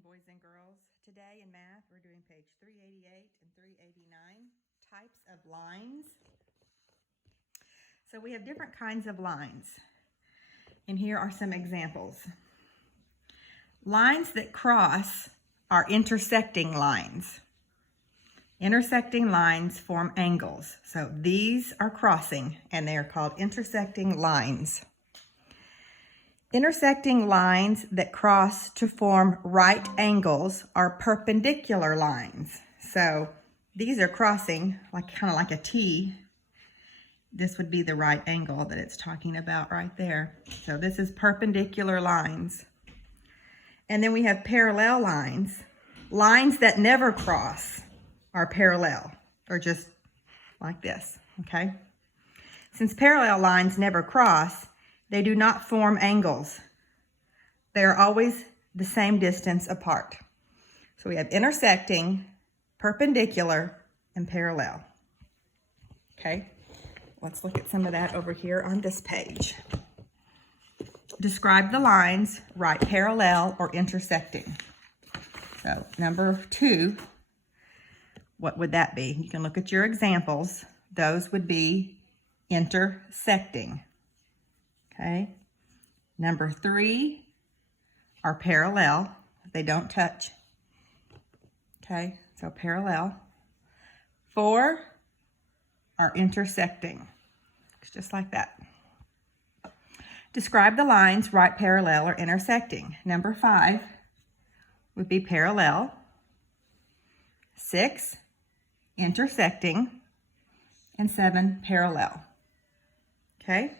morning, boys and girls. Today in math, we're doing page 388 and 389, types of lines. So we have different kinds of lines. And here are some examples. Lines that cross are intersecting lines. Intersecting lines form angles. So these are crossing, and they are called intersecting lines. Intersecting lines that cross to form right angles are perpendicular lines. So these are crossing kind of like a T. This would be the right angle that it's talking about right there. So this is perpendicular lines. And then we have parallel lines. Lines that never cross are parallel, or just like this, okay? Since parallel lines never cross, they do not form angles. They are always the same distance apart. So we have intersecting, perpendicular, and parallel. Okay, let's look at some of that over here on this page. Describe the lines, write parallel or intersecting. So number 2, what would that be? You can look at your examples. Those would be intersecting. Okay, number 3 are parallel. They don't touch. Okay, so parallel. 4 are intersecting. It's just like that. Describe the lines, write parallel or intersecting. Number 5 would be parallel. 6, intersecting. And 7, parallel. Okay?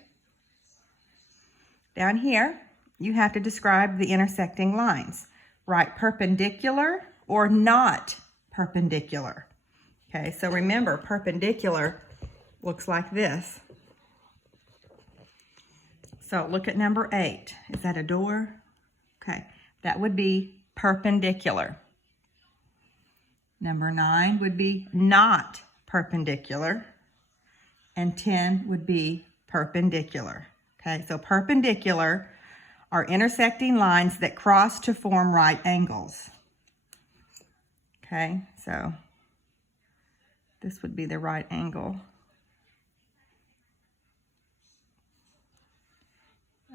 Down here, you have to describe the intersecting lines. Write perpendicular or not perpendicular. Okay, so remember, perpendicular looks like this. So look at number 8. Is that a door? Okay, that would be perpendicular. Number 9 would be not perpendicular. And 10 would be perpendicular. Okay, so perpendicular are intersecting lines that cross to form right angles. Okay, so this would be the right angle.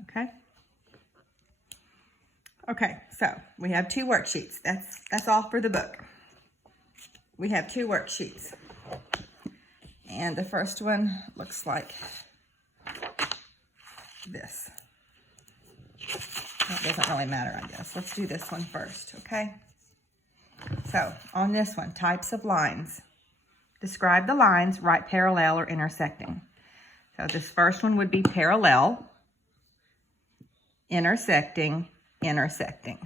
Okay. Okay, so we have 2 worksheets. That's all for the book. We have 2 worksheets. And the first one looks like this. That doesn't really matter, I guess. Let's do this one first, okay? So, on this one, types of lines. Describe the lines, write parallel or intersecting. So, this first one would be parallel, intersecting, intersecting,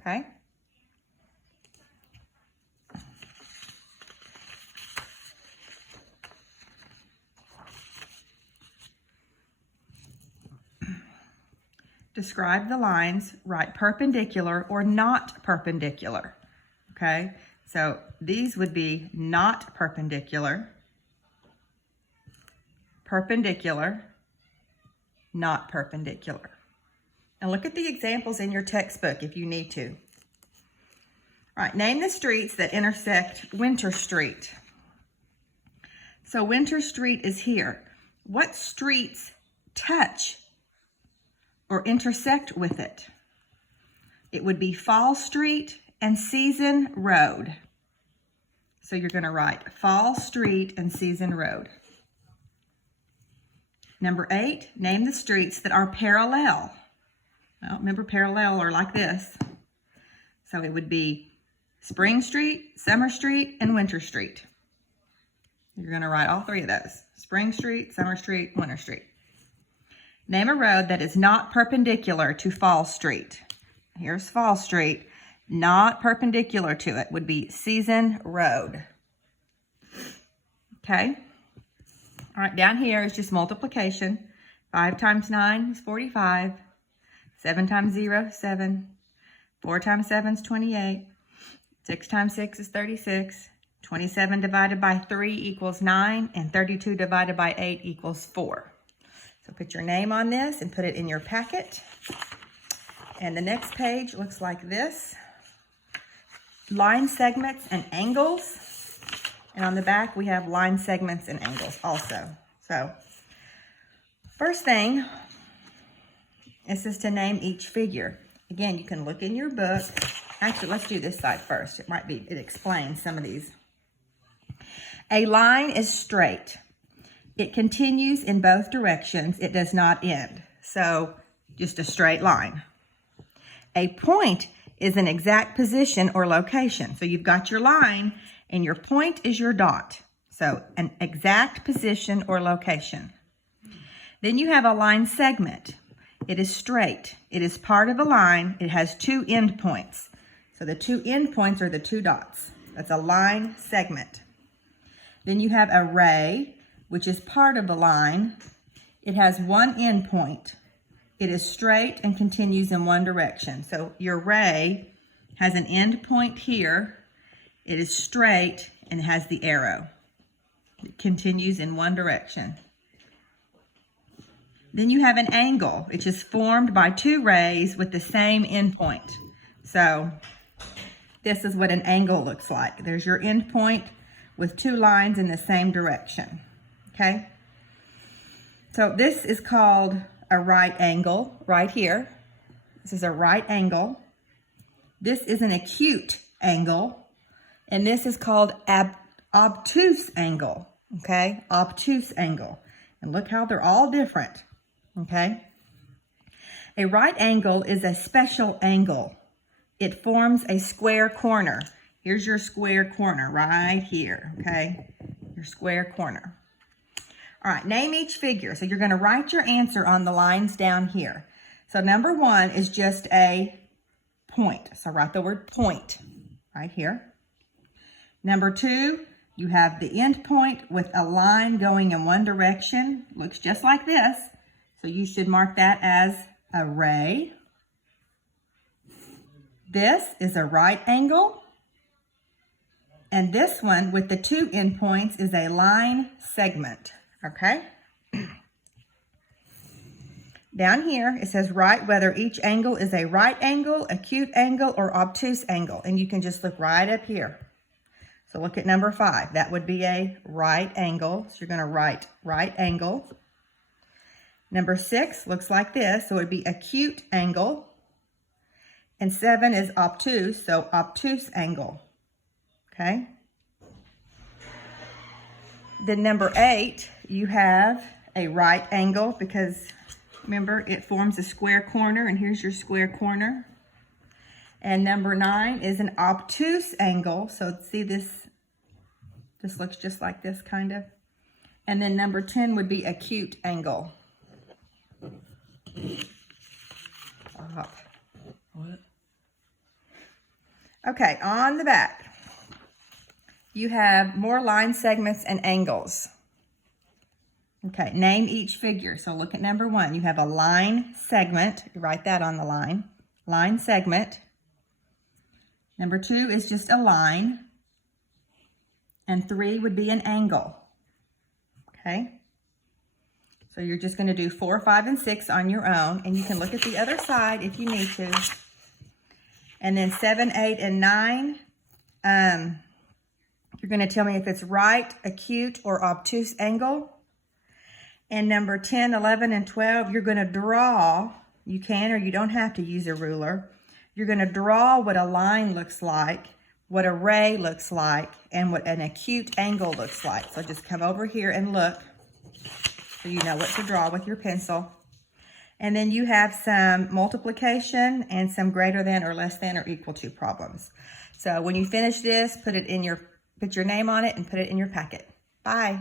okay? Describe the lines, write perpendicular or not perpendicular, okay? So these would be not perpendicular, perpendicular, not perpendicular. And look at the examples in your textbook if you need to. All right, name the streets that intersect Winter Street. So Winter Street is here. What streets touch or intersect with it? It would be Fall Street and Season Road. So you're going to write Fall Street and Season Road. Number 8, name the streets that are parallel. Well, remember parallel are like this. So it would be Spring Street, Summer Street, and Winter Street. You're going to write all 3 of those. Spring Street, Summer Street, Winter Street. Name a road that is not perpendicular to Fall Street. Here's Fall Street. Not perpendicular to it would be Season Road. Okay. All right, down here is just multiplication. 5 times 9 is 45. 7 times 0 is 7. 4 times 7 is 28. 6 times 6 is 36. 27 divided by 3 equals 9. And 32 divided by 8 equals 4. So put your name on this and put it in your packet. And the next page looks like this. line segments and angles. And on the back, we have line segments and angles also. So, first thing is just to name each figure. Again, you can look in your book. Actually, let's do this side first. It explains some of these. A line is straight. It continues in both directions. It does not end. So, just a straight line. A point is an exact position or location. So you've got your line and your point is your dot. So an exact position or location. Then you have a line segment. It is straight. It is part of a line. It has two end points. So the two end points are the two dots. That's a line segment. Then you have a ray, which is part of a line. It has one end point. It is straight and continues in one direction. So your ray has an end point here. It is straight and has the arrow. It continues in one direction. Then you have an angle, which is formed by two rays with the same end point. So this is what an angle looks like. There's your end point with two lines in the same direction. Okay? So this is called a right angle right here. This is a right angle. This is an acute angle. And this is called obtuse angle. Okay? Obtuse angle. And look how they're all different. Okay? A right angle is a special angle. It forms a square corner. Here's your square corner right here. Okay? Your square corner. All right, name each figure. So you're going to write your answer on the lines down here. So number one is just a point. So write the word point right here. Number two, you have the end point with a line going in one direction. Looks just like this. So you should mark that as a ray. This is a right angle. And this one with the two end points is a line segment. Okay. Down here, it says write whether each angle is a right angle, acute angle, or obtuse angle. And you can just look right up here. So look at number 5. That would be a right angle. So you're going to write right angle. Number 6 looks like this. So it would be acute angle. And 7 is obtuse, so obtuse angle. Okay. Then number 8, you have a right angle because remember it forms a square corner, and here's your square corner. And number 9 is an obtuse angle. So see this looks just like this kind of. And then number 10 would be acute angle. What? Okay, on the back, you have more line segments and angles. Okay, name each figure. So look at number 1. You have a line segment. You write that on the line. Line segment. Number 2 is just a line. And 3 would be an angle. Okay. So you're just going to do 4, 5, and 6 on your own. And you can look at the other side if you need to. And then 7, 8, and 9. You're going to tell me if it's right, acute, or obtuse angle. And number 10, 11, and 12, you're going to draw. You can or you don't have to use a ruler. You're going to draw what a line looks like, what a ray looks like, and what an acute angle looks like. So just come over here and look so you know what to draw with your pencil. And then you have some multiplication and some greater than or less than or equal to problems. So when you finish this, put your name on it and put it in your packet. Bye.